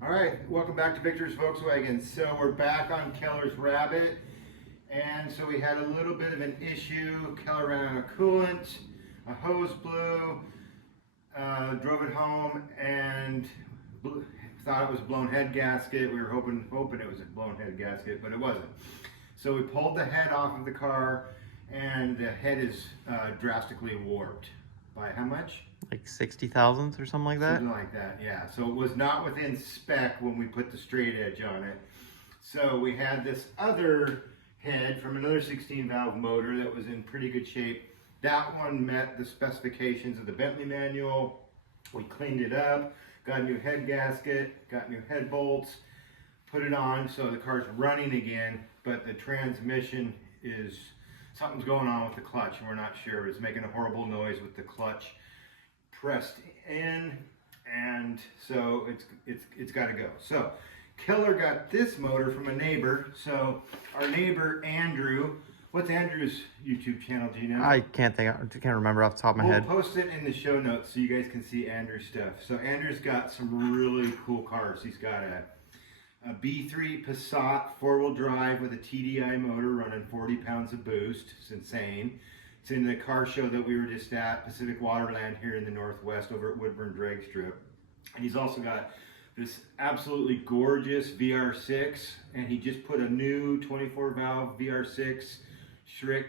All right, welcome back to Victor's Volkswagen. So we're back on Keller's Rabbit, and so we had a little bit of an issue. Keller ran out of coolant, a hose blew, drove it home, and thought it was a blown head gasket. We were hoping it was a blown head gasket, but it wasn't. So we pulled the head off of the car, and the head is drastically warped. By how much? Like 60 thousandths or something like that? Something like that, yeah. So it was not within spec when we put the straight edge on it. So we had this other head from another 16 valve motor that was in pretty good shape. That one met the specifications of the Bentley manual. We cleaned it up, got a new head gasket, got new head bolts, put it on so the car's running again, but the transmission is, something's going on with the clutch. We're not sure. It's making a horrible noise with the clutch pressed in, and so it's got to go. So Keller got this motor from a neighbor. So our neighbor Andrew, what's Andrew's YouTube channel? Do you know? I can't remember off the top of my head. We'll post it in the show notes so you guys can see Andrew's stuff. So Andrew's got some really cool cars. He's got a B3 Passat 4-wheel drive with a TDI motor running 40 pounds of boost. It's insane. It's in the car show that we were just at, Pacific Waterland here in the Northwest over at Woodburn Drag Strip. And he's also got this absolutely gorgeous VR6, and he just put a new 24 valve VR6 Schrick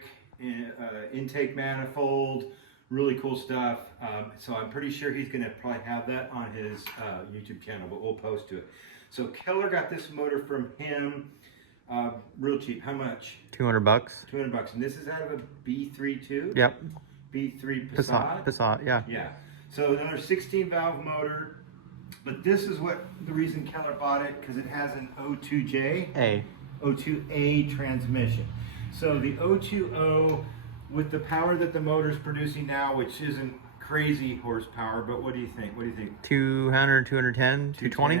intake manifold. Really cool stuff. So I'm pretty sure he's gonna probably have that on his YouTube channel, but we'll post to it. So Keller got this motor from him. Real cheap. How much? $200. $200. And this is out of a B3 too? Yep. B3 Passat? Passat, yeah. Yeah. So another 16 valve motor. But this is what the reason Keller bought it, because it has an O2J. O2A transmission. So the O2O, with the power that the motor's producing now, which isn't crazy horsepower, but what do you think? 200, 210, 220?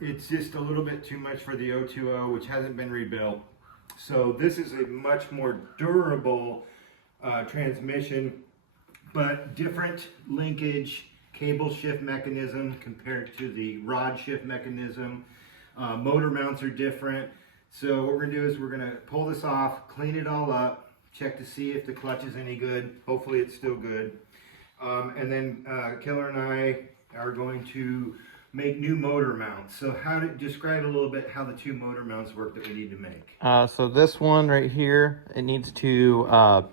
It's just a little bit too much for the O2O, which hasn't been rebuilt. So this is a much more durable transmission, but different linkage, cable shift mechanism compared to the rod shift mechanism. Motor mounts are different. So what we're gonna do is we're gonna pull this off, clean it all up, check to see if the clutch is any good. Hopefully it's still good. And then Keller and I are going to make new motor mounts. So describe a little bit how the two motor mounts work that we need to make. So this one right here, it needs to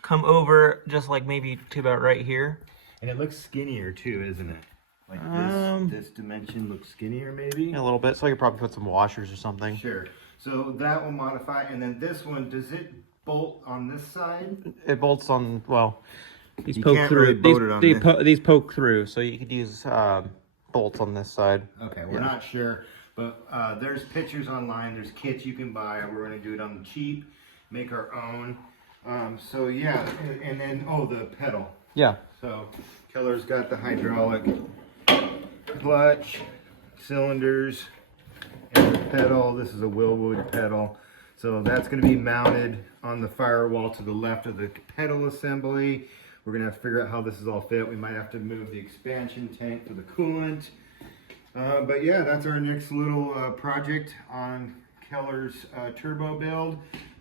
come over just like maybe to about right here. And it looks skinnier too, isn't it? Like this dimension looks skinnier maybe? A little bit, so I could probably put some washers or something. Sure. So that will modify, and then this one, does it bolt on this side? It bolts on, well, these you poke can't through. Really These poke through, so you could use bolts on this side. Okay, we're not sure, but there's pictures online. There's kits you can buy. We're going to do it on the cheap, make our own. So yeah, and then the pedal. Yeah. So Keller's got the hydraulic clutch, cylinders, and the pedal. This is a Willwood pedal. So that's going to be mounted on the firewall to the left of the pedal assembly. We're going to have to figure out how this is all fit. We might have to move the expansion tank for the coolant. But yeah, that's our next little project on Keller's turbo build.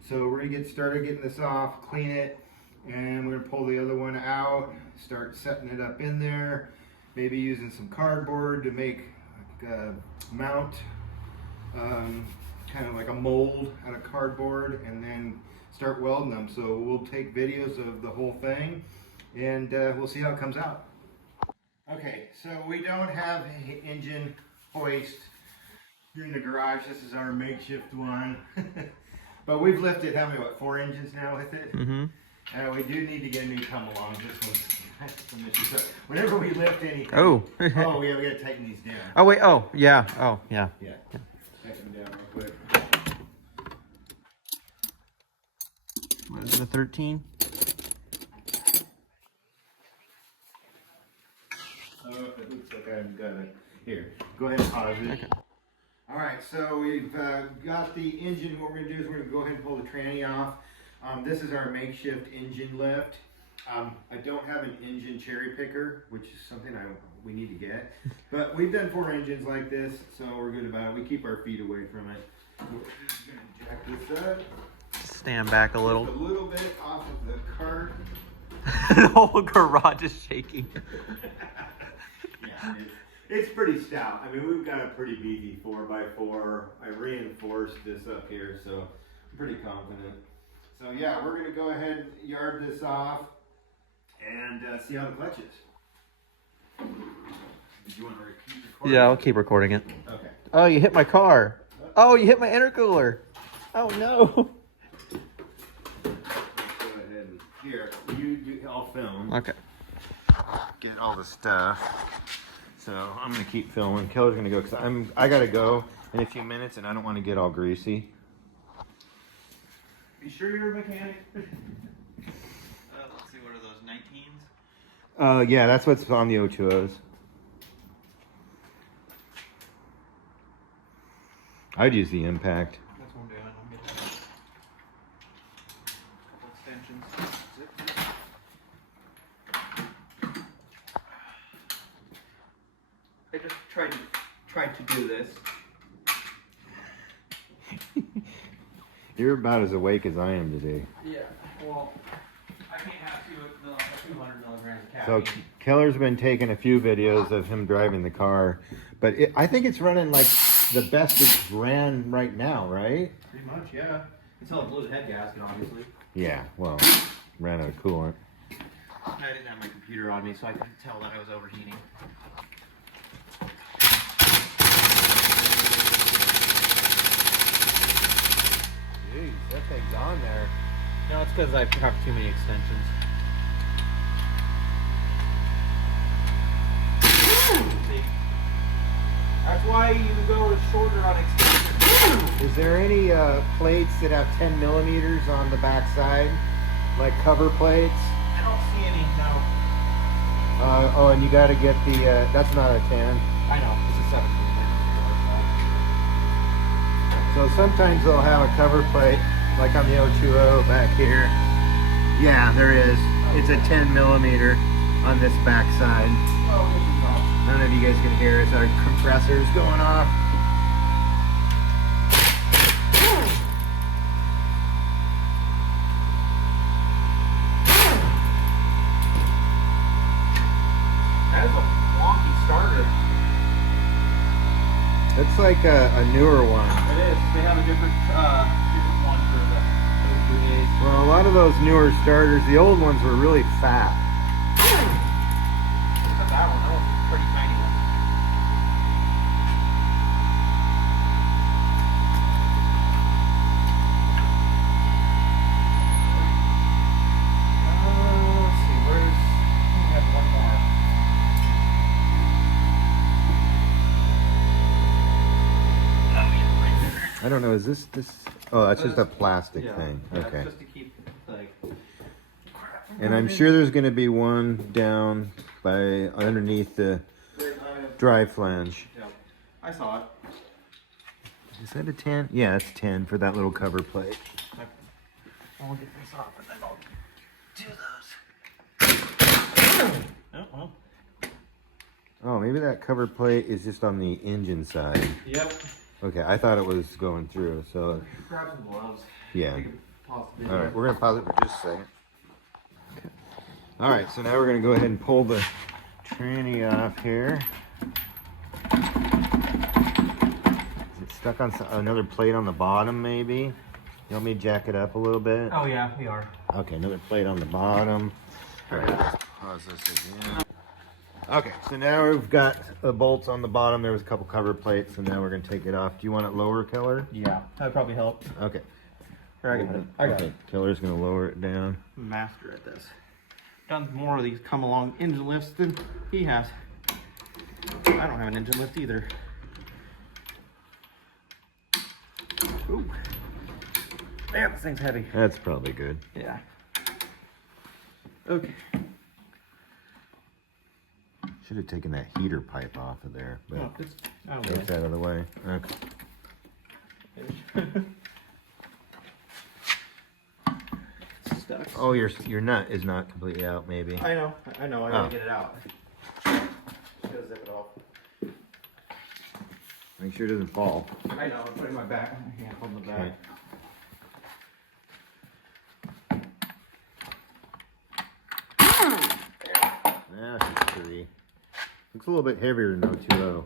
So we're going to get started getting this off, clean it, and we're going to pull the other one out, start setting it up in there, maybe using some cardboard to make a mount, kind of like a mold out of cardboard, and then start welding them. So we'll take videos of the whole thing, and we'll see how it comes out. Okay, so we don't have an engine hoist here in the garage. This is our makeshift one. But we've lifted, how many, 4 engines now with it? Mm-hmm. We do need to get a new come along. This one's so whenever we lift anything. Oh. We gotta tighten these down. Oh wait, yeah. Yeah. Tighten them down real quick. What is it, a 13? Oh, it looks like I've got it. Here, go ahead and pause it. Okay. All right, so we've got the engine. What we're gonna do is we're gonna go ahead and pull the tranny off. This is our makeshift engine lift. I don't have an engine cherry picker, which is something we need to get. But we've done 4 engines like this, so we're good about it. We keep our feet away from it. So we're just gonna jack this up. Stand back a little. Just a little bit off of the cart. The whole garage is shaking. Yeah, it's pretty stout. I mean, we've got a pretty beefy 4x4. I reinforced this up here, so I'm pretty confident. So yeah, we're gonna go ahead and yard this off and see how the clutch is. Did you want to keep recording? Yeah, I'll keep recording it. Okay. Oh, you hit my car. Oh, you hit my intercooler. Oh no. Go ahead and here. I'll film. Okay. Get all the stuff. So I'm gonna keep filming. Keller's gonna go because I gotta go in a few minutes, and I don't want to get all greasy. You sure you're a mechanic? Let's see, what are those, 19s? Yeah, that's what's on the O2Os. I'd use the impact. That's what I'm doing. I'm getting a couple extensions. I just tried to do this. You're about as awake as I am today. Yeah, well, I can't have 200 milligrams of So caffeine. Keller's been taking a few videos of him driving the car, but I think it's running like the best it's ran right now, right? Pretty much, yeah. Until it blew the head gasket, obviously. Yeah, well, ran out of coolant. I didn't have my computer on me, so I couldn't tell that I was overheating. Jeez, that thing's on there. No, it's because I have too many extensions. See? That's why you go shorter on extensions. Is there any plates that have 10 millimeters on the back side? Like cover plates? I don't see any, no. Oh, and you gotta get the, that's not a 10. I know, it's a 17. So sometimes they'll have a cover plate, like on the O2O back here. Yeah, there is. It's a 10 millimeter on this back side. I don't know if you guys can hear it. Our compressor's going off. That is a wonky starter. It's like a newer one. It is. They have a different one for the O2As. Well, a lot of those newer starters, the old ones were really fat. Look at that one. That was a pretty tiny one. Let's see. Where's... We have one more. I don't know, is this... Oh, that's just a plastic thing. Yeah, Okay. just to keep, like... And I'm sure there's going to be one down by underneath the dry flange. Yeah, I saw it. Is that a 10? Yeah, it's 10 for that little cover plate. I'll get this off and then I'll do those. Oh, well. Oh, maybe that cover plate is just on the engine side. Yep. Okay, I thought it was going through, so Grab some gloves. yeah. We could possibly All right, we're going to pause it for just a second. Okay. All right, so now we're going to go ahead and pull the tranny off here. Is it stuck on another plate on the bottom, maybe? You want me to jack it up a little bit? Oh, yeah, we are. Okay, another plate on the bottom. All right, let's pause this again. Okay, so now we've got the bolts on the bottom. There was a couple cover plates, and now we're going to take it off. Do you want it lower, Keller? Yeah, that would probably help. Okay. Here, I got it. I got it. Keller's going to lower it down. Master at this. Done more of these come along engine lifts than he has. I don't have an engine lift either. Ooh. Man, this thing's heavy. That's probably good. Yeah. Okay. Should have taken that heater pipe off of there, but Oh, it's out of it's the way. out of the way. Okay. stuck. Oh, your nut is not completely out, maybe. I know. I gotta get it out. Just gotta zip it off. Make sure it doesn't fall. I know. I'm putting my back. My hand on the back. Okay. That's 3. Looks a little bit heavier than 2.0.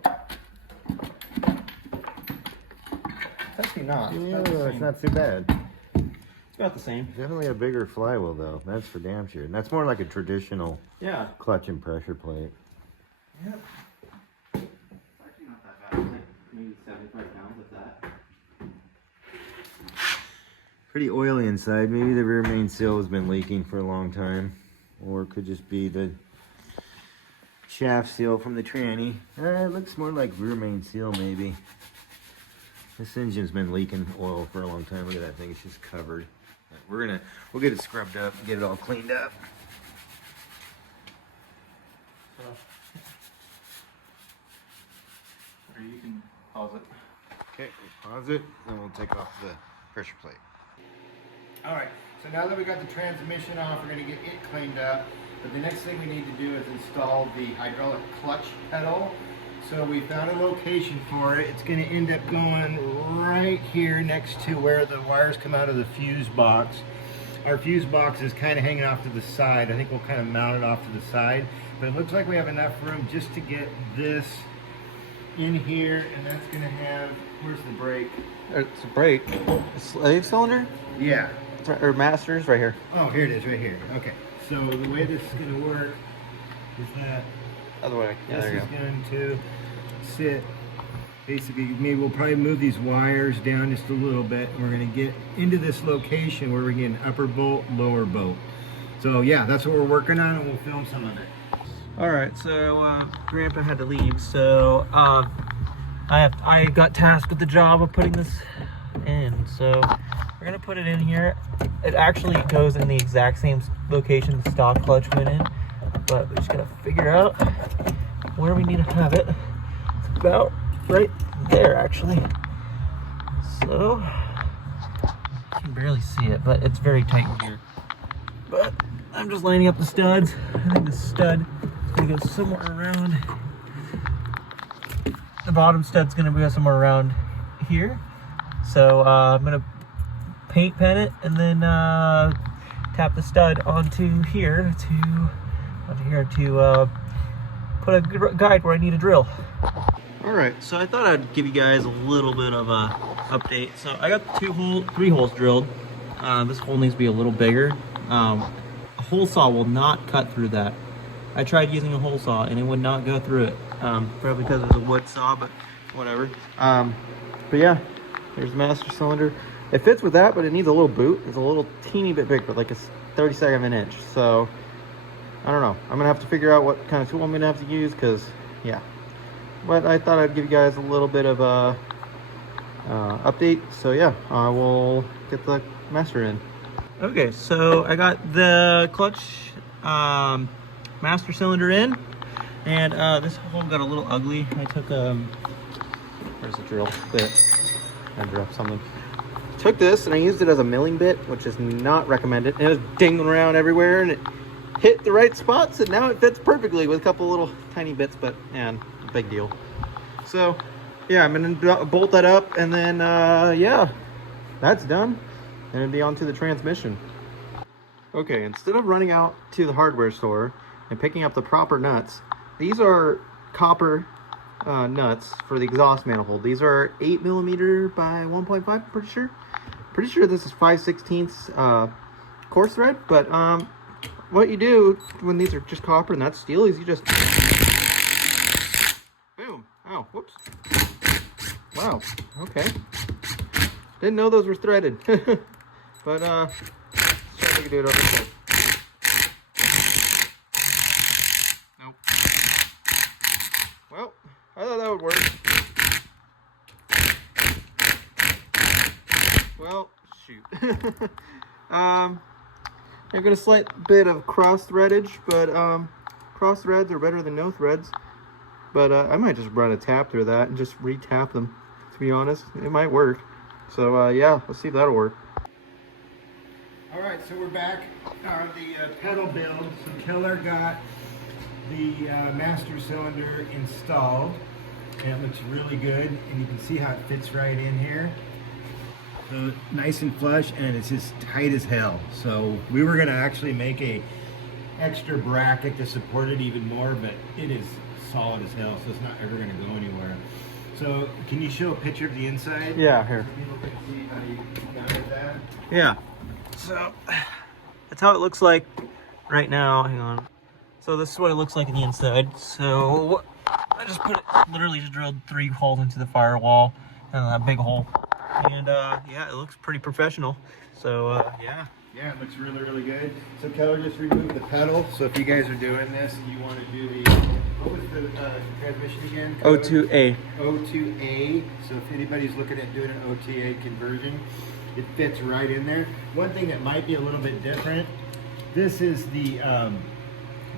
It's actually not. Yeah, it's not too bad. It's about the same. Definitely a bigger flywheel though. That's for damn sure. And that's more like a traditional Yeah. clutch and pressure plate. Yep. It's actually not that bad. It's like maybe 75 pounds of that. Pretty oily inside. Maybe the rear main seal has been leaking for a long time. Or it could just be the shaft seal from the tranny. It looks more like rear main seal maybe. This engine's been leaking oil for a long time. Look at that thing, it's just covered. We'll get it scrubbed up and get it all cleaned up. Or you can pause it. Okay, we'll pause it, and we'll take off the pressure plate. All right, so now that we got the transmission off, we're gonna get it cleaned up. But the next thing we need to do is install the hydraulic clutch pedal. So we found a location for it. It's gonna end up going right here next to where the wires come out of the fuse box. Our fuse box is kind of hanging off to the side. I think we'll kind of mount it off to the side. But it looks like we have enough room just to get this in here, and that's gonna have, where's the brake? It's a brake. A slave cylinder? Yeah. Or master's right here. Oh, here it is, right here. Okay. So the way this is going to work is that Other way. Yeah, this there you is go. going to sit, basically, maybe we'll probably move these wires down just a little bit. And we're going to get into this location where we're getting upper bolt, lower bolt. So yeah, that's what we're working on, and we'll film some of it. All right, so Grandpa had to leave, so I got tasked with the job of putting this in. So we're gonna put it in here. It actually goes in the exact same location the stock clutch went in, but we're just gonna figure out where we need to have it. It's about right there, actually. So you can barely see it, but it's very tight in here. But I'm just lining up the studs. I think the stud is gonna go somewhere around. The bottom stud's gonna go somewhere around here. So I'm gonna paint pen it and then tap the stud onto here to put a guide where I need a drill. All right, so I thought I'd give you guys a little bit of a update. So I got 3 holes drilled. This hole needs to be a little bigger. A hole saw will not cut through that. I tried using a hole saw and it would not go through it. Probably because it was a wood saw, but whatever. But yeah, there's the master cylinder. It fits with that, but it needs a little boot. It's a little teeny bit bigger, like a 32nd of an inch. So I don't know. I'm gonna have to figure out what kind of tool I'm gonna have to use, because yeah. But I thought I'd give you guys a little bit of a update. So yeah, I will get the master in. Okay, so I got the clutch master cylinder in, and this hole got a little ugly. I took where's the drill bit? I dropped something. Took this and I used it as a milling bit, which is not recommended. And it was dingling around everywhere, and it hit the right spots, and now it fits perfectly with a couple little tiny bits, but man, big deal. So yeah, I'm gonna bolt that up, and then yeah, that's done. And it'll be onto the transmission. Okay, instead of running out to the hardware store and picking up the proper nuts, these are copper nuts for the exhaust manifold. These are 8mm by 1.5, I'm pretty sure. Pretty sure this is 5/16 coarse thread, but what you do when these are just copper and not steel is you just boom. Oh, whoops. Wow, okay. Didn't know those were threaded. But let's try if we can do it over here. Nope. Well, I thought that would work. Well, shoot. I've got a slight bit of cross threadage, but cross threads are better than no threads. But I might just run a tap through that and just re-tap them, to be honest. It might work. So yeah, let's see if that'll work. All right, so we're back on the pedal build. So Keller got the master cylinder installed, and it looks really good. And you can see how it fits right in here. So nice and flush, and it's just tight as hell. So we were gonna actually make a extra bracket to support it even more, but it is solid as hell, so it's not ever gonna go anywhere. So can you show a picture of the inside? Yeah, here. People can see how you mounted that. Yeah. So that's how it looks like right now. Hang on. So this is what it looks like on the inside. So I just literally just drilled 3 holes into the firewall and that big hole. And yeah, it looks pretty professional. So yeah. Yeah, it looks really, really good. So Keller just removed the pedal. So if you guys are doing this, you want to do the, what was the transmission again? O2A. O2A. So if anybody's looking at doing an OTA conversion, it fits right in there. One thing that might be a little bit different, this is the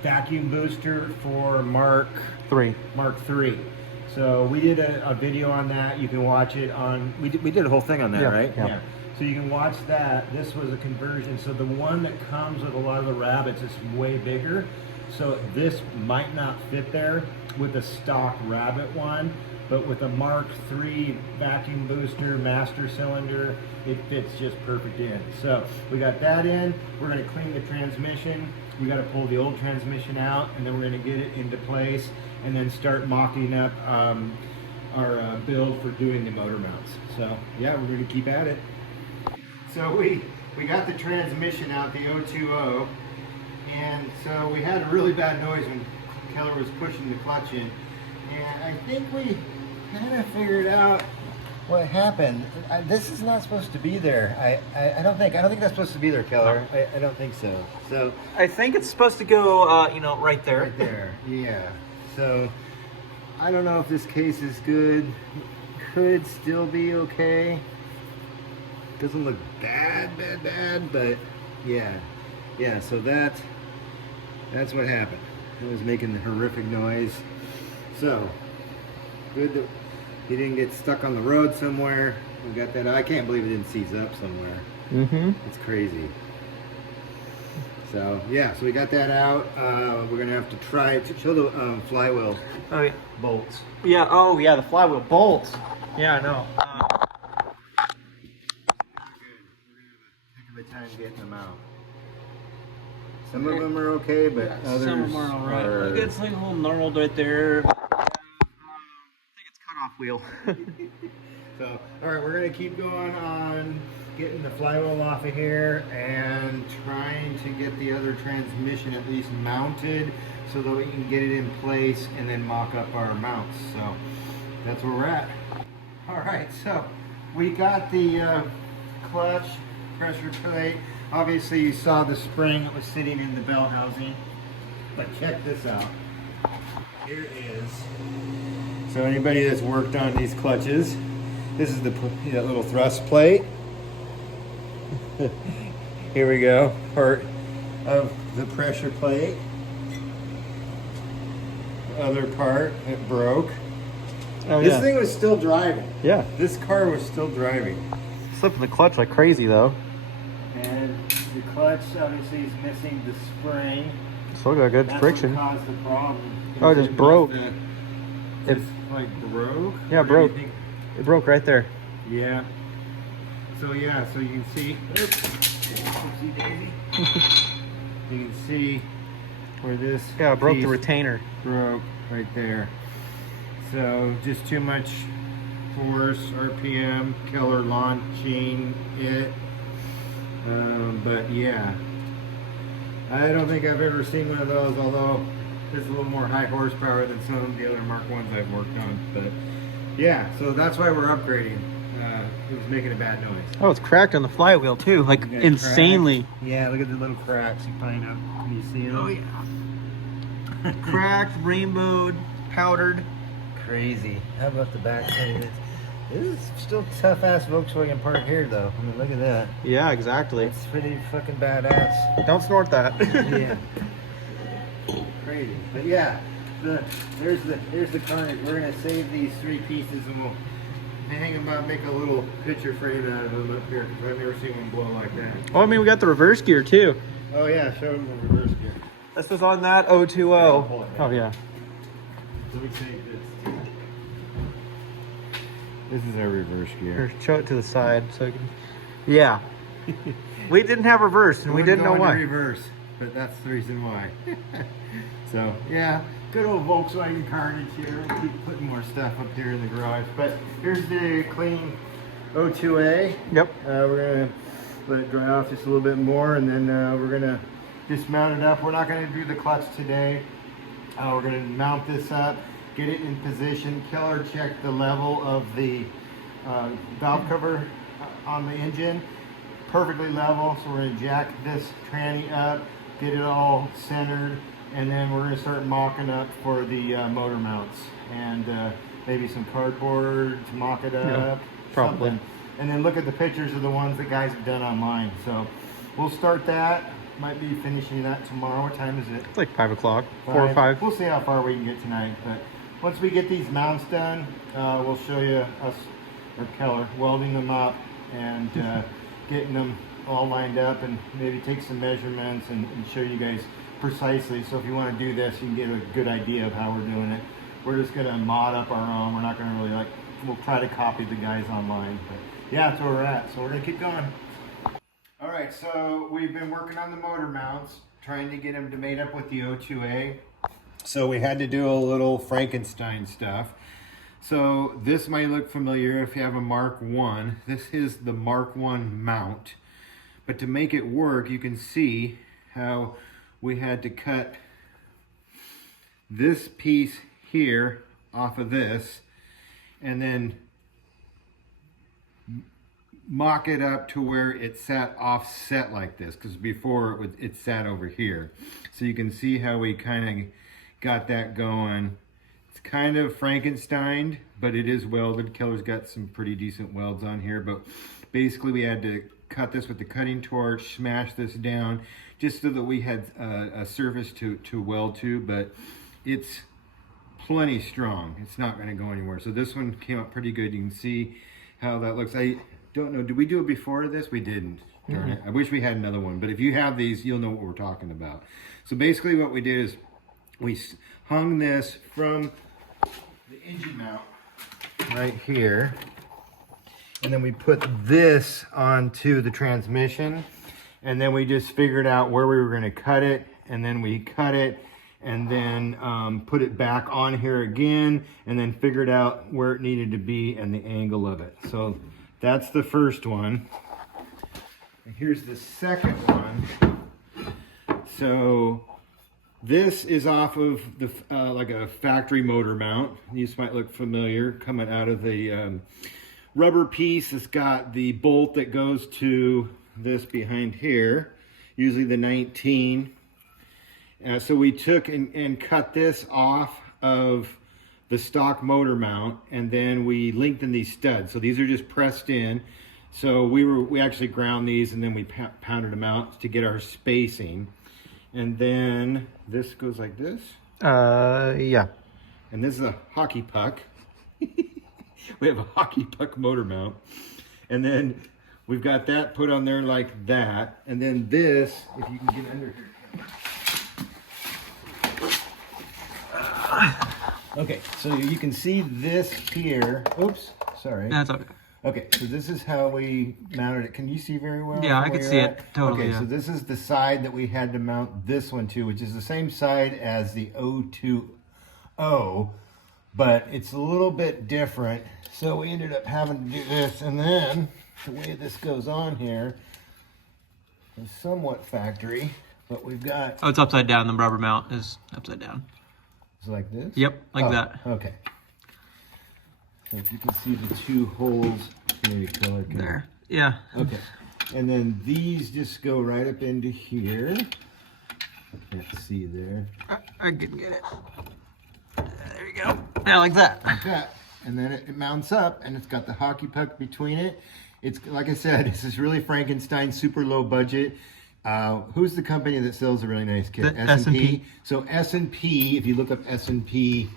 vacuum booster for Mark 3. So we did a video on that. You can watch it on, we did a whole thing on that, yeah, right? Yeah. So you can watch that. This was a conversion. So the one that comes with a lot of the rabbits is way bigger. So this might not fit there with a stock rabbit one, but with a Mark III vacuum booster master cylinder, it fits just perfect in. So we got that in. We're gonna clean the transmission. We gotta pull the old transmission out, and then we're gonna get it into place and then start mocking up our build for doing the motor mounts. So yeah, we're gonna keep at it. So we got the transmission out, the O2O, and so we had a really bad noise when Keller was pushing the clutch in, and I think we kind of figured out what happened. This is not supposed to be there. I don't think that's supposed to be there, Keller. I don't think so. So I think it's supposed to go, you know, right there. right there, yeah. So I don't know if this case is good. Could still be okay. Doesn't look bad, but yeah. So that's what happened. It was making the horrific noise. So good that he didn't get stuck on the road somewhere. We got that. I can't believe it didn't seize up somewhere. Mm-hmm. It's crazy. So yeah, so we got that out. We're gonna have to try to show the flywheel bolts. Yeah. Oh yeah, the flywheel bolts. Yeah, I know. Time getting them out. Some of them are okay, but others some of them are alright. Look, it's like a little gnarled right there. I think it's cut off wheel. So, all right, we're gonna keep going on getting the flywheel off of here and trying to get the other transmission at least mounted so that we can get it in place and then mock up our mounts. So that's where we're at. All right, so we got the clutch pressure plate. Obviously you saw the spring that was sitting in the bell housing, but check this out. Here is, so anybody that's worked on these clutches, this is the little thrust plate. Here we go, part of the pressure plate. The other part, it broke. Oh, this thing was still driving. Yeah. This car was still driving. Slipping the clutch like crazy though. And the clutch obviously is missing the spring. Still got good That's friction. what caused the problem. Oh, it just broke. It like broke? Yeah, broke. It broke right there. Yeah. So yeah, so you can see. Oops. Oopsie daisy. You can see where this. Yeah, it broke the piece retainer. Broke right there. So just too much force, RPM, Keller launching it. But yeah, I don't think I've ever seen one of those, although it's a little more high horsepower than some of the other Mark 1s I've worked on. But yeah, so that's why we're upgrading. It was making a bad noise. Oh, it's cracked on the flywheel too, like insanely. Cracked. Yeah, look at the little cracks you find out. Can you see them? Oh yeah. Cracked, rainbowed, powdered. Crazy. How about the back side? This is still tough ass Volkswagen part here though. I mean, look at that. Yeah, exactly. It's pretty fucking badass. Don't snort that. Yeah. Crazy. But yeah, here's the carnage. We're gonna save these 3 pieces and we'll hang them up, make a little picture frame out of them up here, because I've never seen one blow like that. Oh, I mean, we got the reverse gear too. Oh yeah, show them the reverse gear. This was on that 020. Oh yeah. Let me take this. This is our reverse gear. Here, show it to the side so I can. Yeah. We didn't have reverse, and we didn't know why. Reverse, but that's the reason why. So yeah, good old Volkswagen carnage here. We'll keep putting more stuff up here in the garage. But here's the clean 02A. Yep. We're gonna let it dry off just a little bit more, and then we're gonna dismount it up. We're not gonna do the clutch today. We're gonna mount this up, get it in position. Keller checked the level of the valve cover on the engine, perfectly level. So we're gonna jack this tranny up, get it all centered, and then we're gonna start mocking up for the motor mounts, and maybe some cardboard to mock it up. Yeah, probably. Something. And then look at the pictures of the ones that guys have done online. So we'll start that. Might be finishing that tomorrow. What time is it? It's like 5 o'clock, 4 or 5. We'll see how far we can get tonight. But once we get these mounts done, we'll show you us, or Keller, welding them up and getting them all lined up, and maybe take some measurements and show you guys precisely. So if you want to do this, you can get a good idea of how we're doing it. We're just going to mod up our own. We're not going to really we'll try to copy the guys online. But yeah, that's where we're at. So we're going to keep going. All right, so we've been working on the motor mounts, trying to get them to mate up with the O2A. So we had to do a little Frankenstein stuff. So this might look familiar if you have a Mark 1. This is the Mark 1 mount. But to make it work, you can see how we had to cut this piece here off of this, and then mock it up to where it sat offset like this, because before it sat over here. So you can see how we kind of got that going. It's kind of Frankenstein, but it is welded. Keller's got some pretty decent welds on here, but basically we had to cut this with the cutting torch, smash this down, just so that we had a surface to weld to, but it's plenty strong. It's not going to go anywhere. So this one came up pretty good. You can see how that looks. I don't know, did we do it before this? We didn't. Darn it. I wish we had another one, but if you have these, you'll know what we're talking about. So basically what we did is we hung this from the engine mount right here, and then we put this onto the transmission, and then we just figured out where we were going to cut it, and then we cut it, and then put it back on here again, and then figured out where it needed to be and the angle of it. So that's the first one. And here's the second one. So this is off of the like a factory motor mount. These might look familiar, coming out of the rubber piece. It's got the bolt that goes to this behind here, usually the 19. So we took and cut this off of the stock motor mount, and then we lengthened these studs. So these are just pressed in. So we actually ground these, and then we pounded them out to get our spacing. And then this goes like this. Yeah. And this is a hockey puck. We have a hockey puck motor mount. And then we've got that put on there like that. And then this, if you can get under here. Okay, so you can see this here. Oops, sorry. That's okay. Okay, so this is how we mounted it. Can you see very well? Yeah, I can see it totally. Okay, yeah. so this is the side that we had to mount this one to, which is the same side as the O2O, but it's a little bit different. So we ended up having to do this, and then the way this goes on here is somewhat factory, but we've got... Oh, it's upside down. The rubber mount is upside down. It's like this? Yep, like that. Okay. So if you can see the two holes, maybe Keller can... There. Yeah. Okay. And then these just go right up into here. Can't see there. I can get it. There you go. Yeah, like that. Like that. And then it mounts up, and it's got the hockey puck between it. It's, like I said, this is really Frankenstein, super low budget. Who's the company that sells a really nice kit? S&P. So S&P, if you look up S&P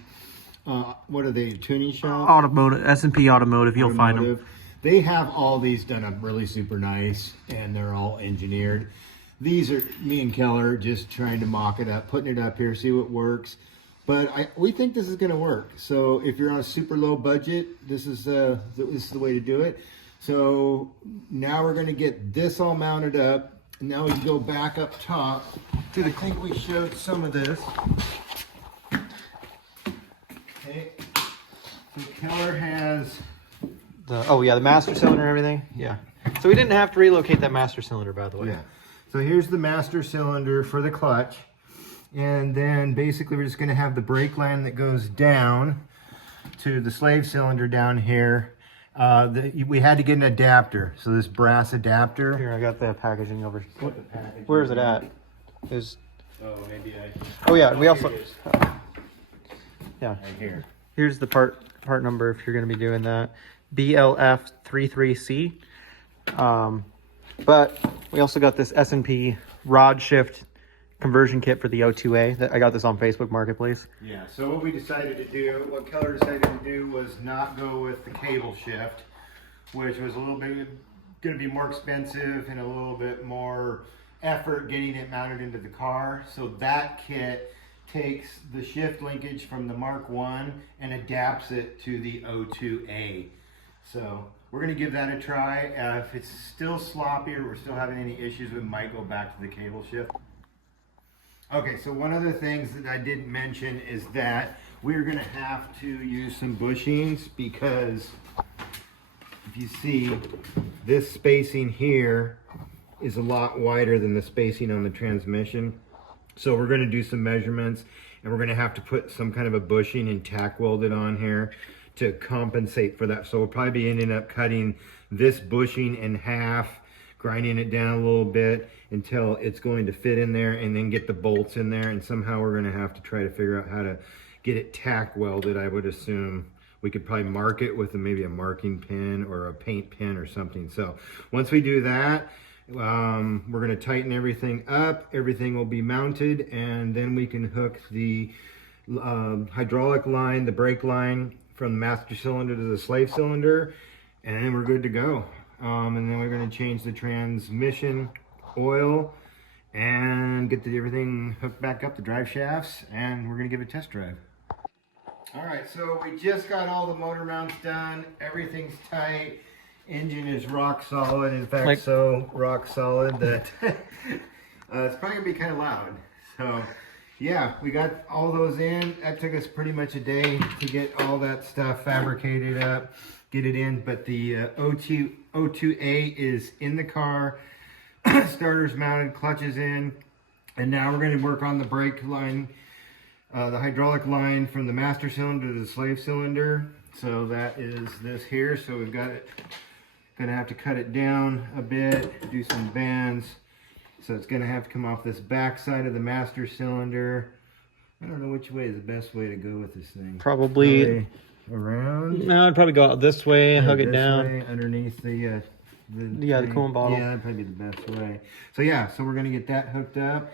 what are they, tuning shop? Automotive, S&P Automotive, you'll find them. They have all these done up really super nice, and they're all engineered. These are me and Keller just trying to mock it up, putting it up here, see what works. But we think this is going to work. So if you're on a super low budget, this is the way to do it. So now we're going to get this all mounted up. And now we can go back up top. I think we showed some of this. Okay. So Keller has the master cylinder and everything. Yeah. So we didn't have to relocate that master cylinder, by the way. Yeah. So here's the master cylinder for the clutch. And then basically we're just going to have the brake line that goes down to the slave cylinder down here. We had to get an adapter. So this brass adapter. Here, I got the packaging over. Where is it at? Oh yeah, we also. Yeah. Right here. Here's the part number if you're going to be doing that. BLF33C. But we also got this S&P rod shift conversion kit for the O2A. I got this on Facebook Marketplace. Yeah, so what Keller decided to do was not go with the cable shift, which was a little bit going to be more expensive and a little bit more effort getting it mounted into the car. So that kit takes the shift linkage from the Mark 1 and adapts it to the O2A. So we're going to give that a try. If it's still sloppy or we're still having any issues, we might go back to the cable shift. Okay, so one of the things that I didn't mention is that we're going to have to use some bushings, because if you see, this spacing here is a lot wider than the spacing on the transmission. So we're going to do some measurements, and we're going to have to put some kind of a bushing and tack weld it on here to compensate for that. So we'll probably be ending up cutting this bushing in half, grinding it down a little bit until it's going to fit in there, and then get the bolts in there. And somehow we're going to have to try to figure out how to get it tack welded. I would assume we could probably mark it with maybe a marking pin or a paint pin or something. So once we do that, we're going to tighten everything up. Everything will be mounted, and then we can hook the hydraulic line, the brake line, from the master cylinder to the slave cylinder, and then we're good to go. And then we're going to change the transmission oil and get everything hooked back up, the drive shafts, and we're going to give it a test drive. All right, so we just got all the motor mounts done. Everything's tight. Engine is rock solid. In fact, so rock solid that it's probably going to be kind of loud. So yeah, we got all those in. That took us pretty much a day to get all that stuff fabricated up, get it in. But the O2A is in the car. Starter's mounted, clutches in. And now we're going to work on the brake line, the hydraulic line from the master cylinder to the slave cylinder. So that is this here. So we've got it, going to have to cut it down a bit, do some bands. So it's going to have to come off this back side of the master cylinder. I don't know which way is the best way to go with this thing. Probably around. No, I'd probably go out this way, hug it down. Way, underneath the coolant bottle. Yeah, that'd probably be the best way. So yeah, so we're going to get that hooked up,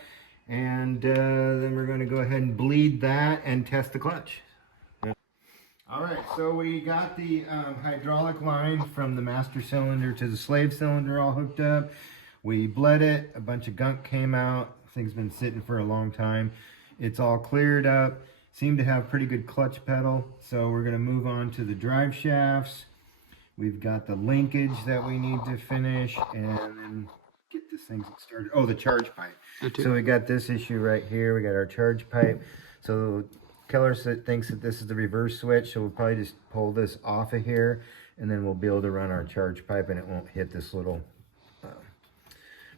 and then we're going to go ahead and bleed that and test the clutch. All right, so we got the hydraulic line from the master cylinder to the slave cylinder all hooked up. We bled it, a bunch of gunk came out. Thing's been sitting for a long time. It's all cleared up. Seemed to have pretty good clutch pedal. So we're gonna move on to the drive shafts. We've got the linkage that we need to finish, and then get this thing started. Oh, the charge pipe. So we got this issue right here. We got our charge pipe. So Keller thinks that this is the reverse switch, so we'll probably just pull this off of here, and then we'll be able to run our charge pipe, and it won't hit this little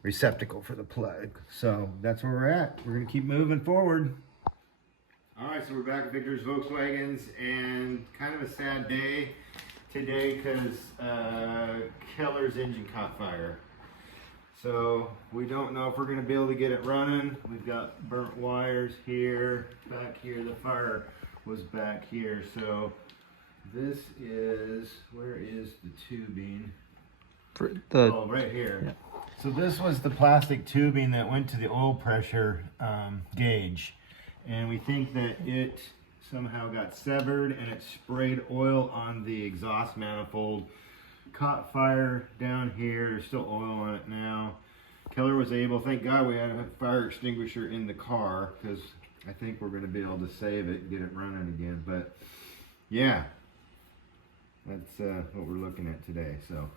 receptacle for the plug. So that's where we're at. We're gonna keep moving forward. All right, so we're back at Victor's Volkswagens, and kind of a sad day today because Keller's engine caught fire. So we don't know if we're gonna be able to get it running. We've got burnt wires here, back here. The fire was back here. So this is, where is the tubing? Oh, right here. Yeah. So this was the plastic tubing that went to the oil pressure gauge, and we think that it somehow got severed and it sprayed oil on the exhaust manifold. Caught fire down here. There's still oil on it now. Keller was able, thank God we had a fire extinguisher in the car, because I think we're going to be able to save it and get it running again. But yeah, that's what we're looking at today. So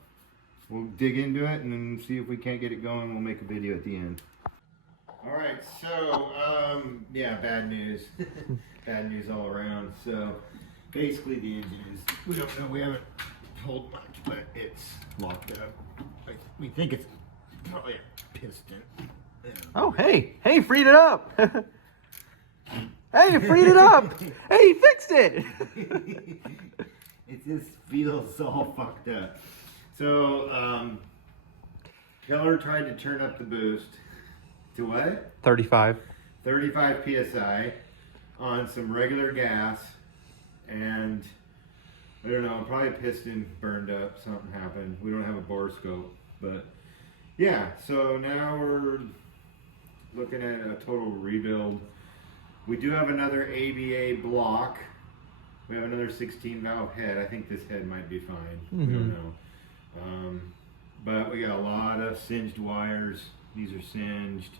we'll dig into it and then see if we can't get it going. We'll make a video at the end. All right, so yeah, bad news. Bad news all around. So basically the engine is, we don't know, we haven't pulled much, but it's locked up. We think it's probably a piston. Yeah. Oh, hey, freed it up. Hey, freed it up. Hey, he fixed it. It just feels all fucked up. So, Keller tried to turn up the boost to what? 35. 35 PSI on some regular gas, and I don't know, probably a piston burned up, something happened. We don't have a bore scope, but yeah, so now we're looking at a total rebuild. We do have another ABA block. We have another 16 valve head. I think this head might be fine. We don't know. But we got a lot of singed wires. These are singed.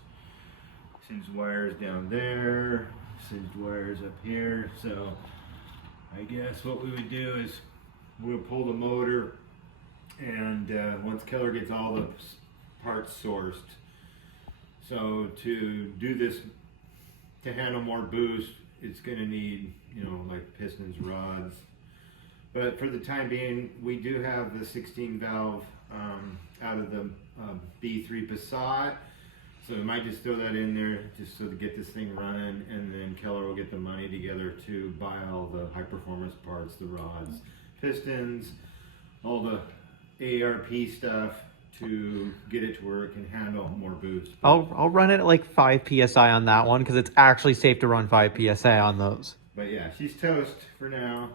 Singed wires down there. Singed wires up here. So I guess what we would do is we'll pull the motor, and once Keller gets all the parts sourced, so to do this, to handle more boost, it's going to need, you know, like pistons, rods. But for the time being, we do have the 16 valve out of the B3 Passat. So we might just throw that in there just so to get this thing running, and then Keller will get the money together to buy all the high performance parts, the rods, pistons, all the ARP stuff to get it to work and handle more boost. I'll run it at like 5 PSI on that one, because it's actually safe to run 5 PSI on those. But yeah, she's toast for now.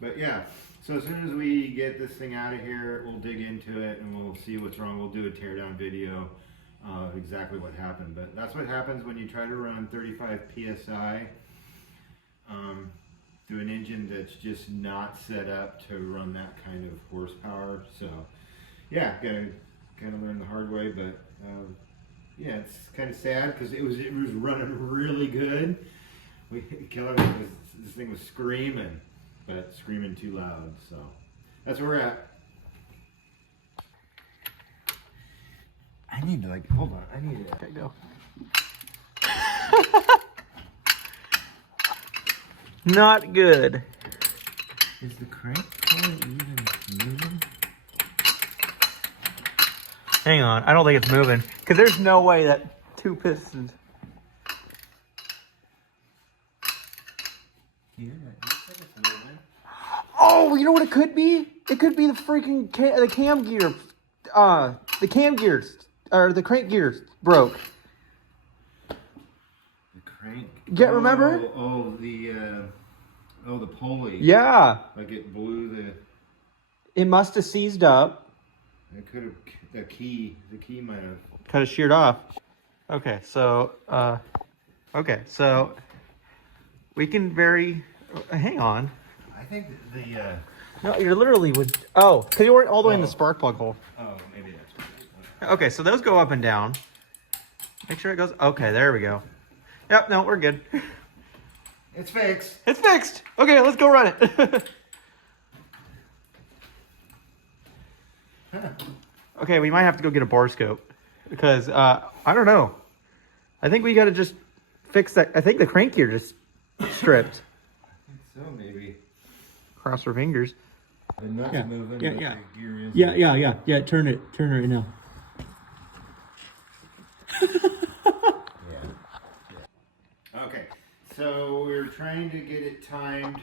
But yeah, so as soon as we get this thing out of here, we'll dig into it and we'll see what's wrong. We'll do a teardown video of exactly what happened. But that's what happens when you try to run 35 PSI through an engine that's just not set up to run that kind of horsepower. So yeah, gotta kind of learn the hard way. But yeah, it's kind of sad because it was running really good. This thing was screaming, but screaming too loud. So that's where we're at. I need to hold on. I need to. Okay, go. Not good. Is the crank pulley even moving? Hang on, I don't think it's moving, because there's no way that 2 pistons. Yeah, it looks like it's moving. Oh, you know what it could be? It could be the freaking the cam gear, the cam gears, or the crank gears broke. The crank. Yeah, remember? The pulley. Yeah. Like it blew the. It must have seized up. It could have. The key might have. Kind of sheared off. Okay, so we can hang on. I think the. No, you're literally with. Oh, because you weren't all the way in the spark plug hole. Oh, maybe that's what. Okay, so those go up and down. Make sure it goes. Okay, there we go. Yep, no, we're good. It's fixed. It's fixed. Okay, let's go run it. Okay, we might have to go get a bore scope because I don't know. I think we got to just fix that. I think the crank gear just stripped. I think so, maybe. Cross our fingers. The nut's moving. Yeah, but yeah. The gear is. Yeah. Turn it right now. Okay, so we're trying to get it timed.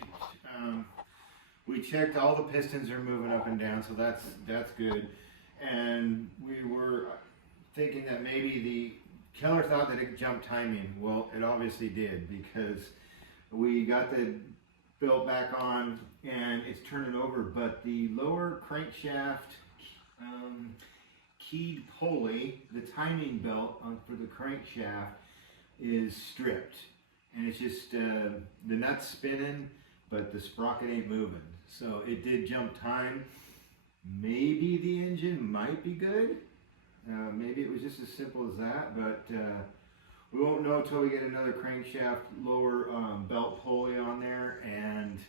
We checked all the pistons are moving up and down, so that's good. And we were thinking that maybe the Keller thought that it jumped timing. Well, it obviously did, because we got the belt back on and it's turning over, but the lower crankshaft keyed pulley, the timing belt for the crankshaft, is stripped. and it's just the nut's spinning, but the sprocket ain't moving. So it did jump time. Maybe the engine might be good. Maybe it was just as simple as that, but we won't know until we get another crankshaft lower belt pulley on there and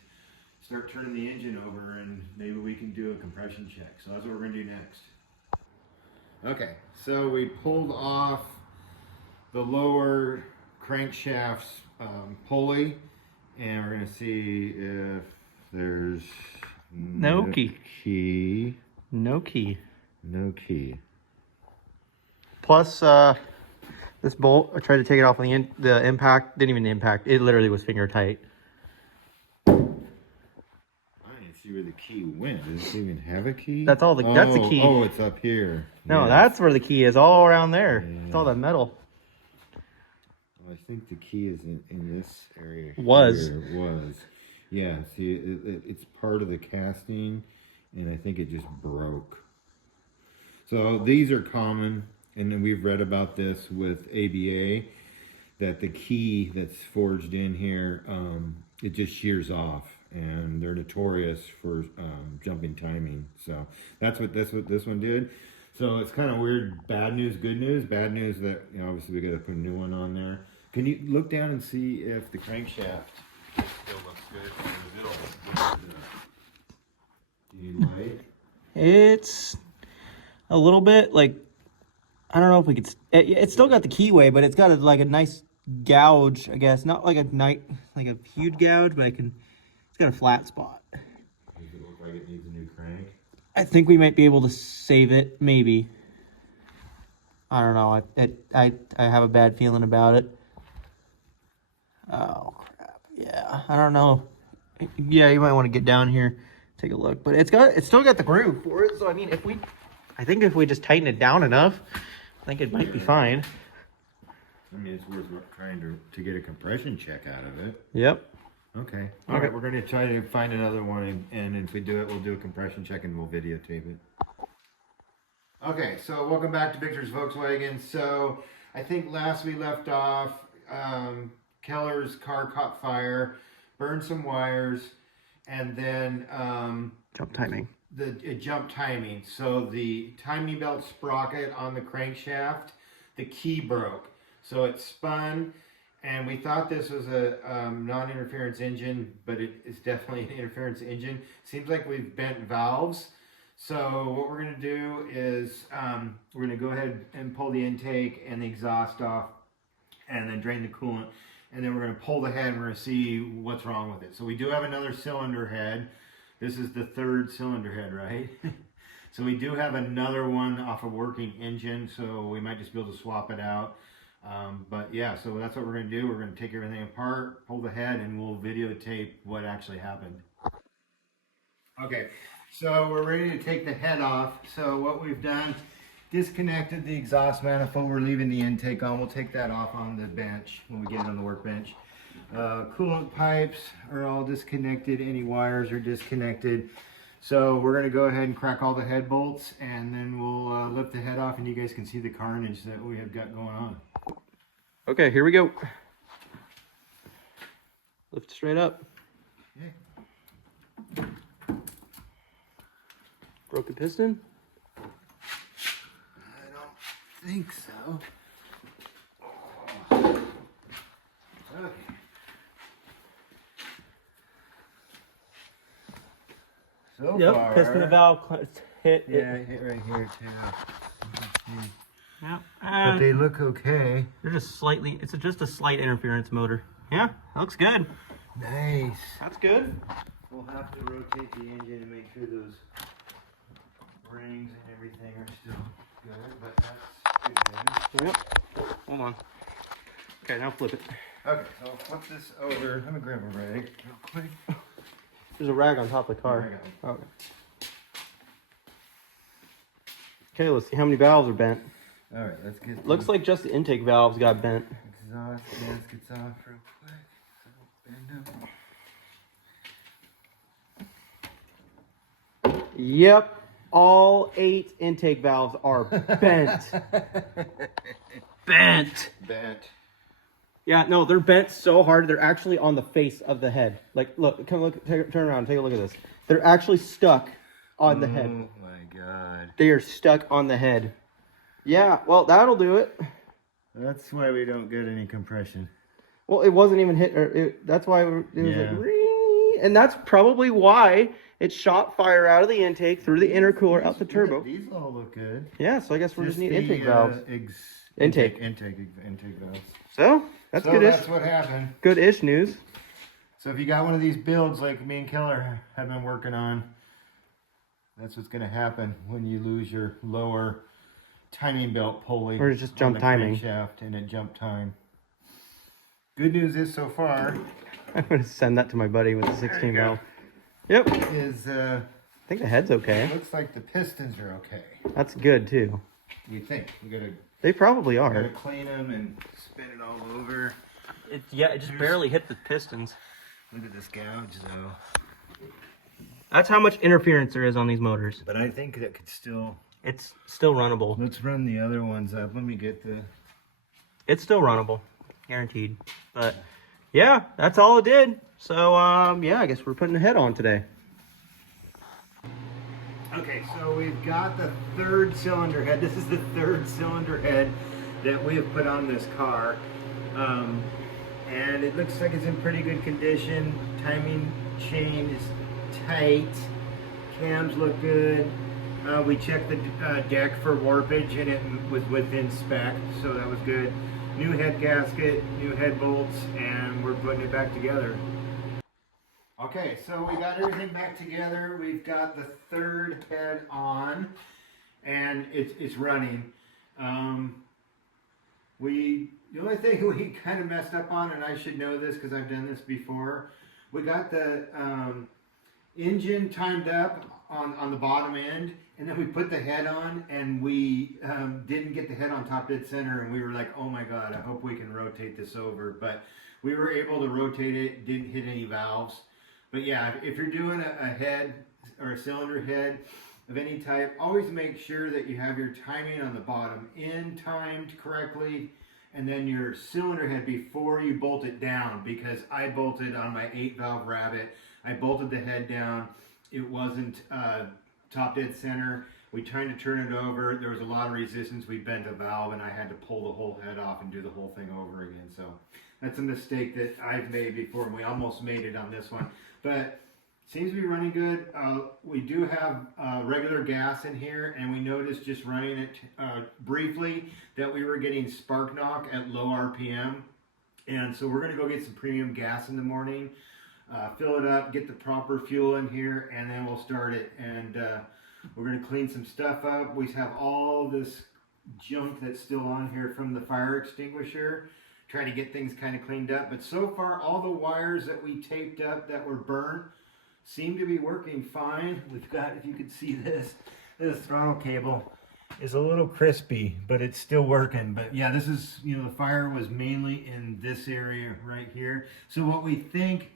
start turning the engine over, and maybe we can do a compression check. So that's what we're gonna do next. Okay, so we pulled off the lower crankshaft's pulley, and we're gonna see if there's No key. No key. Plus, this bolt, I tried to take it off on the impact. Didn't even impact. It literally was finger tight. I didn't see where the key went. Does it even have a key? That's all. That's the key. Oh, it's up here. No, Yeah. that's where the key is. All around there. Yeah. It's all that metal. Well, I think the key is in this area. Was. Here. It was. Yeah. See, it's part of the casting, and I think it just broke. So these are common, and then we've read about this with ABA, that the key that's forged in here, it just shears off, and they're notorious for jumping timing. So that's what this one did. So it's kind of weird. Bad news, good news. Bad news that, you know, obviously we got to put a new one on there. Can you look down and see if the crankshaft still looks good in the middle? Do you need light? It's a little bit like, I don't know if we could. It's still got the keyway, but it's got like a nice gouge, I guess. Not like a huge gouge, but it's got a flat spot. Does it look like it needs a new crank? I think we might be able to save it, maybe. I don't know. I have a bad feeling about it. Oh crap! Yeah, I don't know. Yeah, you might want to get down here, take a look. But it's still got the groove for it. So I mean, I think if we just tighten it down enough, I think it might be fine. I mean, it's worth trying to get a compression check out of it. Yep. Okay. All right, we're going to try to find another one, and if we do it, we'll do a compression check and we'll videotape it. Okay, so welcome back to Victor's Volkswagen. So I think last we left off, Keller's car caught fire, burned some wires, and then Jump timing. It jumped timing. So the timing belt sprocket on the crankshaft, the key broke. So it spun, and we thought this was a non-interference engine, but it is definitely an interference engine. Seems like we've bent valves. So what we're going to do is we're going to go ahead and pull the intake and the exhaust off, and then drain the coolant. And then we're going to pull the head and we're going to see what's wrong with it. So we do have another cylinder head. This is the third cylinder head, right? So we do have another one off a working engine, so we might just be able to swap it out. But yeah, so that's what we're going to do. We're going to take everything apart, pull the head, and we'll videotape what actually happened. Okay, so we're ready to take the head off. So what we've done, disconnected the exhaust manifold. We're leaving the intake on. We'll take that off on the bench when we get it on the workbench. Coolant pipes are all disconnected. Any wires are disconnected. So we're going to go ahead and crack all the head bolts, and then we'll lift the head off, and you guys can see the carnage that we have got going on. Okay, here we go. Lift straight up. Okay. Broken piston. I don't think so. Okay. So far, piston and valve hit. Yeah, hit right here too. Yeah. But they look okay. They're just slightly. It's just a slight interference motor. Yeah, that looks good. Nice. That's good. We'll have to rotate the engine and make sure those rings and everything are still good, but that's good. Yep. Hold on. Okay, now flip it. Okay, so I'll flip this over. Let me grab a rag real quick. There's a rag on top of the car. Okay. Okay, let's see how many valves are bent. All right, let's get. Looks like just the intake valves got bent. Exhaust gaskets off real quick. So bend them. Yep, all 8 intake valves are bent. Bent. Bent. Yeah, no, they're bent so hard. They're actually on the face of the head. Like, look, come look, turn around, take a look at this. They're actually stuck on the head. Oh my God. They are stuck on the head. Yeah, well, that'll do it. That's why we don't get any compression. Well, it wasn't even hit. That's why it was Yeah. like, "Ring," and that's probably why it shot fire out of the intake through the intercooler out the turbo. These all look good. Yeah, so I guess we just need the, intake valves. Intake valves. So that's So good-ish. that's what happened. Good-ish news. So if you got one of these builds like me and Keller have been working on, that's what's going to happen when you lose your lower timing belt pulley. Or just on jump the timing. crankshaft and it jump time. Good news is so far I'm gonna send that to my buddy with the 16 go. valve. Yep. is I think the head's okay. looks like the pistons are okay. That's good too. You think you gotta They probably are. clean them and spin it all over. It just barely hit the pistons. Look at this gouge though. That's how much interference there is on these motors. But I think that could still. It's still runnable. Let's run the other ones up. Let me get the. It's still runnable, guaranteed. But yeah, that's all it did. So yeah, I guess we're putting the head on today. Okay, so we've got the third cylinder head. This is the third cylinder head that we have put on this car. And it looks like it's in pretty good condition. Timing chain is tight. Cams look good. We checked the deck for warpage and it was within spec, so that was good. New head gasket, new head bolts, and we're putting it back together. Okay, so we got everything back together. We've got the third head on, and it's running. The only thing we kind of messed up on, and I should know this because I've done this before, we got the engine timed up on the bottom end, and then we put the head on, and we didn't get the head on top dead center, and we were like, oh my God, I hope we can rotate this over. But we were able to rotate it, didn't hit any valves. But yeah, if you're doing a head or a cylinder head of any type, always make sure that you have your timing on the bottom in timed correctly, and then your cylinder head before you bolt it down, because I bolted on my 8-valve Rabbit. I bolted the head down. It wasn't top dead center. We tried to turn it over. There was a lot of resistance. We bent a valve, and I had to pull the whole head off and do the whole thing over again. So that's a mistake that I've made before, and we almost made it on this one. But seems to be running good. We do have regular gas in here, and we noticed just running it briefly that we were getting spark knock at low RPM. And so we're going to go get some premium gas in the morning, fill it up, get the proper fuel in here, and then we'll start it. And we're going to clean some stuff up. We have all this junk that's still on here from the fire extinguisher. Trying to get things kind of cleaned up. But so far, all the wires that we taped up that were burnt seem to be working fine. We've got, if you could see this throttle cable is a little crispy, but it's still working. But yeah, this is, the fire was mainly in this area right here. So what we think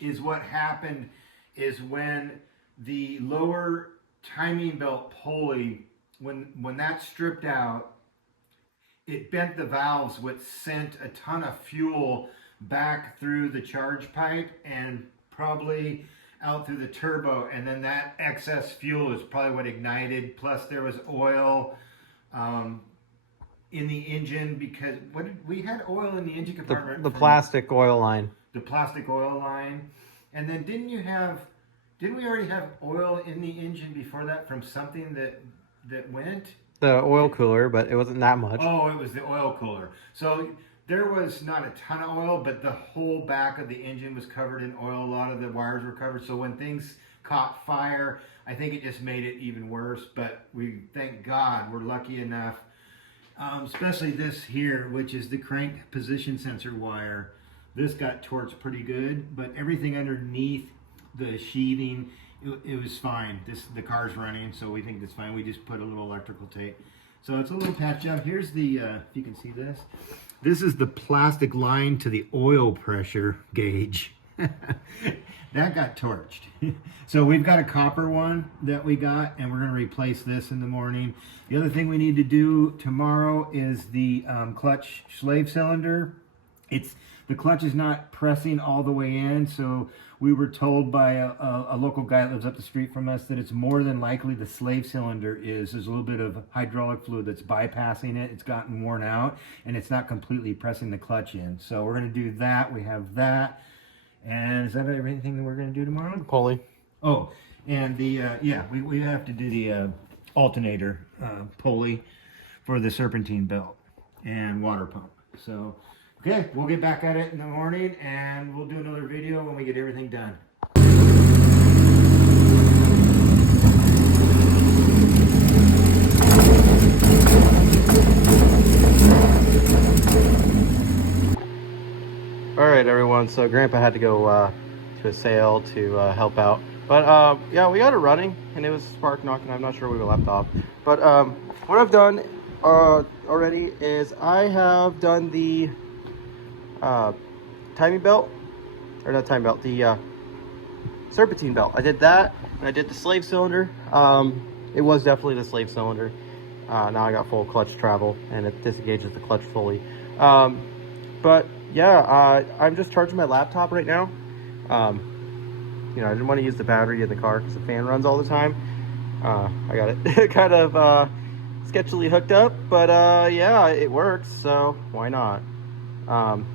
is what happened is when the lower timing belt pulley, when that stripped out, it bent the valves, which sent a ton of fuel back through the charge pipe and probably out through the turbo, and then that excess fuel is probably what ignited. Plus there was oil in the engine, because we had oil in the engine compartment. The plastic oil line. The plastic oil line. And then didn't we already have oil in the engine before that from something that went? The oil cooler, but it wasn't that much. Oh, it was the oil cooler. So there was not a ton of oil, but the whole back of the engine was covered in oil. A lot of the wires were covered. So when things caught fire, I think it just made it even worse. But we, thank God, we're lucky enough, especially this here, which is the crank position sensor wire. This got torched pretty good, but everything underneath the sheathing, it was fine. The car's running, so we think it's fine. We just put a little electrical tape. So it's a little patch job. Here's the, if you can see this. This is the plastic line to the oil pressure gauge. That got torched. So we've got a copper one that we got, and we're going to replace this in the morning. The other thing we need to do tomorrow is the clutch slave cylinder. the clutch is not pressing all the way in, so we were told by a local guy that lives up the street from us that it's more than likely the slave cylinder there's a little bit of hydraulic fluid that's bypassing it. It's gotten worn out and it's not completely pressing the clutch in. So we're going to do that. We have that. And is that everything that we're going to do tomorrow? Pulley. Oh, and the we have to do the alternator pulley for the serpentine belt and water pump. So okay, we'll get back at it in the morning and we'll do another video when we get everything done. All right, everyone. So Grandpa had to go to a sale to help out. But yeah, we got it running and it was spark knocking. I'm not sure we were left off. But what I've done already is I have done the timing belt, or not timing belt, the serpentine belt. I did that, and I did the slave cylinder. It was definitely the slave cylinder. Now I got full clutch travel, and it disengages the clutch fully. But yeah, I'm just charging my laptop right now. You know, I didn't want to use the battery in the car because the fan runs all the time. I got it kind of sketchily hooked up, but yeah, it works, so why not?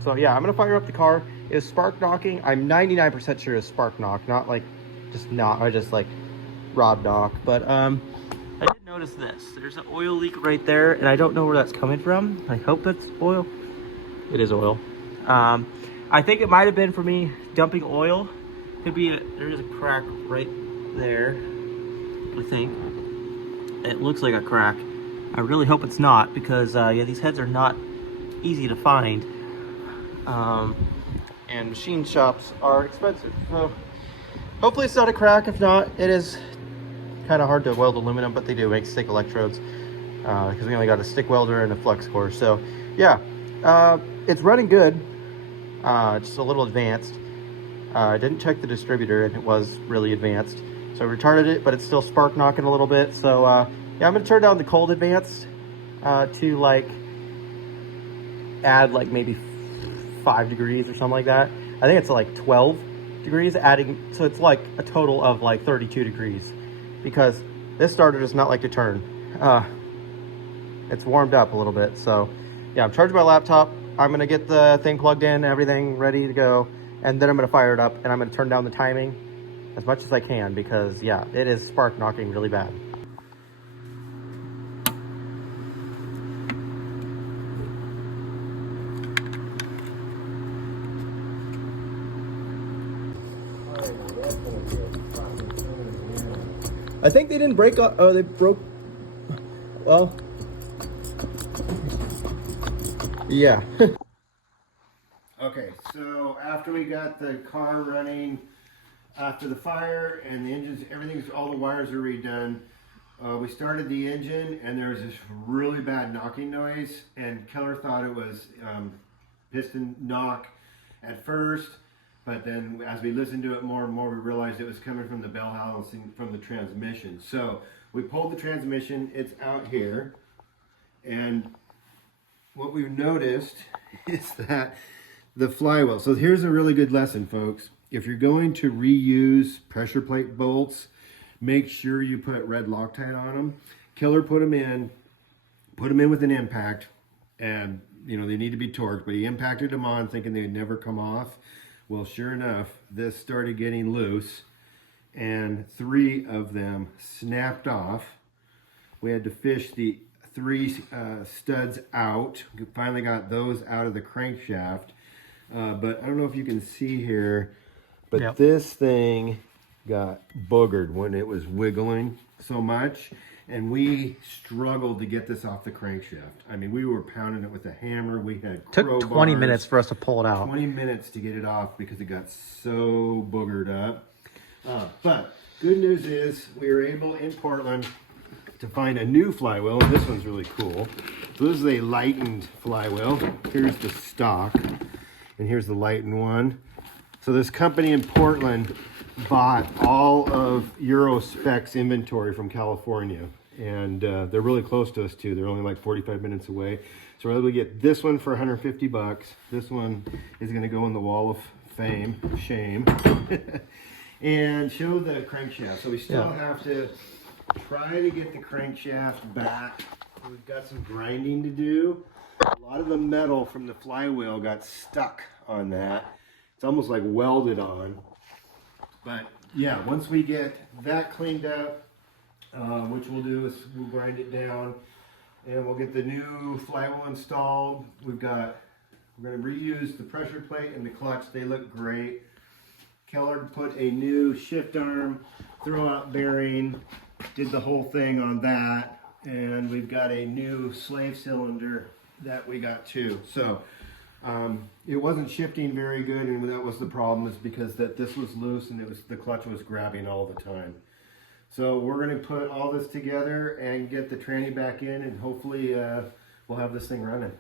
So yeah, I'm gonna fire up the car. It's spark knocking. I'm 99% sure it's spark knock, not like just like rod knock. But I did notice this. There's an oil leak right there, and I don't know where that's coming from. I hope that's oil. It is oil. I think it might have been for me dumping oil. Could be there's a crack right there. I think it looks like a crack. I really hope it's not, because yeah, these heads are not easy to find, and machine shops are expensive, so hopefully it's not a crack. If not, it is kind of hard to weld aluminum, but they do make stick electrodes because we only got a stick welder and a flux core. So yeah, it's running good, just a little advanced. I didn't check the distributor and it was really advanced, so I retarded it, but it's still spark knocking a little bit. So yeah, I'm gonna turn down the cold advanced to like add like maybe 5 degrees or something like that. I think it's like 12 degrees adding, so it's like a total of like 32 degrees, because this starter does not like to turn. It's warmed up a little bit. So yeah, I'm charging my laptop. I'm gonna get the thing plugged in, everything ready to go, and then I'm gonna fire it up and I'm gonna turn down the timing as much as I can, because yeah, it is spark knocking really bad. I think they didn't break up. Oh, they broke. Well, yeah. Okay, so after we got the car running after the fire and the engines, all the wires are redone, we started the engine and there was this really bad knocking noise, and Keller thought it was piston knock at first, but then as we listened to it more and more, we realized it was coming from the bell housing from the transmission. So we pulled the transmission, it's out here, and what we've noticed is that the flywheel. So here's a really good lesson, folks. If you're going to reuse pressure plate bolts, make sure you put red Loctite on them. Keller put them in with an impact, and you know they need to be torqued, but he impacted them on thinking they'd never come off. Well, sure enough, this started getting loose and 3 of them snapped off. We had to fish the 3 studs out. We finally got those out of the crankshaft. But I don't know if you can see here, but yep, this thing got boogered when it was wiggling so much, and we struggled to get this off the crankshaft. I mean, we were pounding it with a hammer. We had crowbars. Took 20 minutes for us to pull it out. 20 minutes to get it off because it got so boogered up. But good news is we were able in Portland to find a new flywheel, and this one's really cool. So this is a lightened flywheel. Here's the stock, and here's the lightened one. So this company in Portland bought all of Euro-Spec's inventory from California, and they're really close to us too. They're only like 45 minutes away. So So we're able to get this one for 150 bucks. This one is gonna go in the wall of shame. And show the crankshaft. So we still have to try to get the crankshaft back. We've got some grinding to do. A lot of the metal from the flywheel got stuck on that. It's almost like welded on. But yeah, once we get that cleaned up, which we'll do is we'll grind it down and we'll get the new flywheel installed. We're gonna reuse the pressure plate and the clutch. They look great. Keller put a new shift arm throwout bearing, did the whole thing on that, and we've got a new slave cylinder that we got too. So it wasn't shifting very good, and that was the problem, is because this was loose and the clutch was grabbing all the time. So we're going to put all this together and get the tranny back in, and hopefully we'll have this thing running.